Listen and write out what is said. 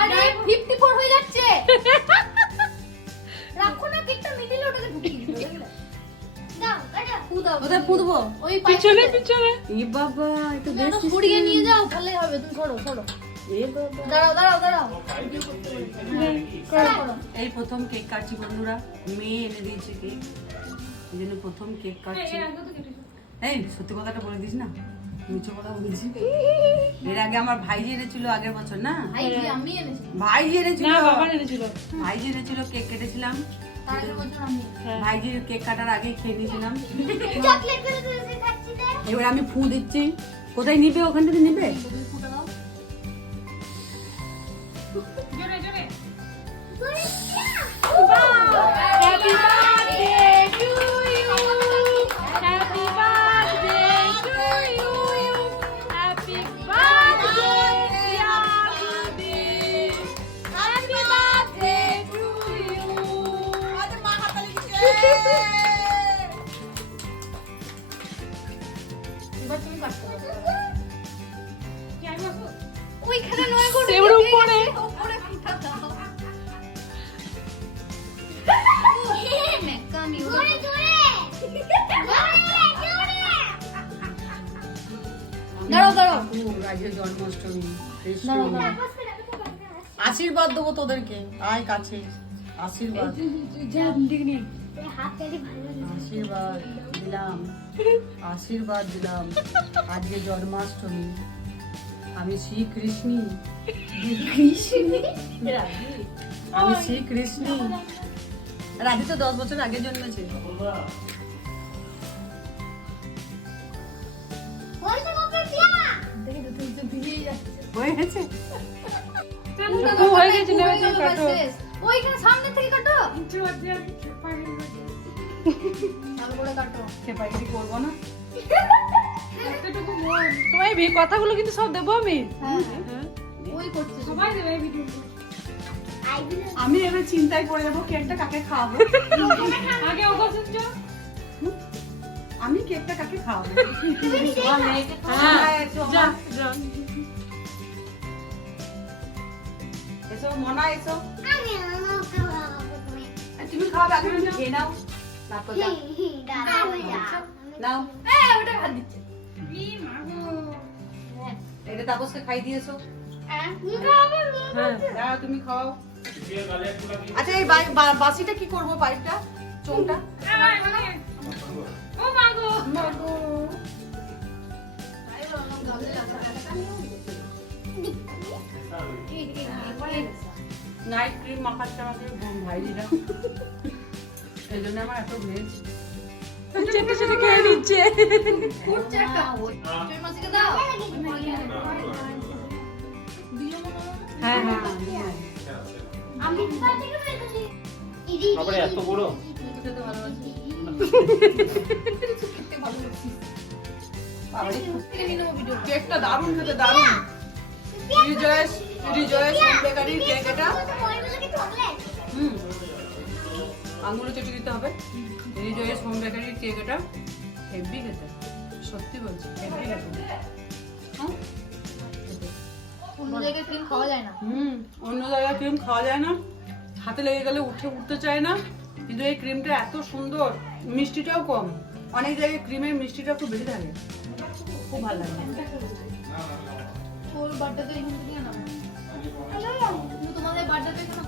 আরে 54 হয়ে যাচ্ছে। রাখো না কেকটা মিডিলে ওটাকে ঢুকিয়ে দিও। দাও এটা ফুদাও। কোথায় ফুদবো? ওই পিছনে পিছনে। এই বাবা এটা বেশ ছড়িয়ে নিয়ে যাও তাহলেই হবে। তুমি করো করো। এই বাবা দাঁড়াও দাঁড়াও দাঁড়াও। করো। এই প্রথম কেক কাটছি বন্ধুরা, মেয়ে এনে দিয়েছে কেক, এই জন্য প্রথম কেক কাটছি। এই সত্যি কথাটা বলে দিস না, মিছো কথা বলছি। এর আগে আমার ভাইজি এনেছিল আগের বছর না, ভাইজি এনেছিল, বাবা এনেছিল, ভাইজি এনেছিল, কেক কেটেছিলাম। তার আগের বছর আমি ভাইজির কেক কাটার আগে খেয়ে নিয়েছিলাম। চকলেট গুলো তুই খাচ্ছিস না। এবার আমি ফু দিচ্ছি। কোথায় নিবে? ওখান থেকে নিবে। তুমি ফুটা দাও। জোরে জোরে। Happy birthday to you. Happy birthday to you. Happy birthday Yakubi. Happy birthday to you. আরে মা হাতালি দিছে। এবার তুমি কাটতে পারো। কি আমি আসবো? ওইখানে নয় গো। এবার উপরে। উপরে ফুটা দাও। মেকামি জোরে জোরে। দাঁড়াও দাঁড়াও। আজকে জন্মাষ্টমী, কৃষ্ণ দাঁড়াও দাঁড়াও। আশীর্বাদ দেবো তোদেরকে। আয় কাছে, আশীর্বাদ আশীর্বাদ দিলাম, আশীর্বাদ দিলাম। আজকে জন্মাষ্টমী, আমি শ্রীকৃষ্ণ, আমি শ্রীকৃষ্ণ। রাধি তো 10 বছর আগে জন্মেছে। হয়ে গেছে। হয়ে গেছে না? কাটো। ওইখানে সামনে থেকে কাটো। ভালো করে কাটো। খেপাইছি করবো না। তোমার এই কথাগুলো কিন্তু সব দেবো আমি। হ্যাঁ ওই করছে সবাই দেবে এই ভিডিও। আমি এবার চিন্তায় পড়ে যাবো কেকটা কাকে খাওয়াবো। আগে ও কথা শুনছো। আমি কেকটা কাকে খাওয়াবো। হ্যাঁ যা যা। এসো মনা, এসো। তুমি খাওয়াবে, আগে তুমি খেয়ে নাও, তারপর যাও। নাও, ওটা হাত দিচ্ছে। এটা তাপসকে খাই দিয়েছো। হ্যাঁ দাঁড়াও, তুমি খাও। আচ্ছা এই বাসিটা কি করবো? পাইপটা, চোঙটা। ও মাগো নাইট ক্রিম মাখাচ্ছে আমাকে ভাইজিরা, এই জন্য আমার এত ভেজ। চেটে চেটে খেয়ে নিচ্ছে। ফুটছে একটা। জয় মাসিকে দাও। হ্যাঁ হ্যাঁ আমি বাবারে এত বড়। খেতে ভালোবাসি। কেকটা দারুণ খেতে, দারুণ। রিজয়েস বেকারির কেক এটা। আঙুলে চেটে দিতে হবে। রিজয়েস হোম বেকারির কেক এটা। হেভি খেতে, সত্যি বলছি, হেভি খেতে। অন্য জায়গায় ক্রিম খাওয়া যায় না। অন্য জায়গায় ক্রিম খাওয়া যায় না, হাতে লেগে গেলে উঠতে চায় না। কিন্তু এই ক্রিমটা এত সুন্দর, মিষ্টিটাও কম। অনেক জায়গায় ক্রিমের মিষ্টিটা খুব বেশি থাকে, খুব ভালো লাগে। ওর বার্থডে তো এখান থেকে না। তোমাদের বার্থডে তো এখানে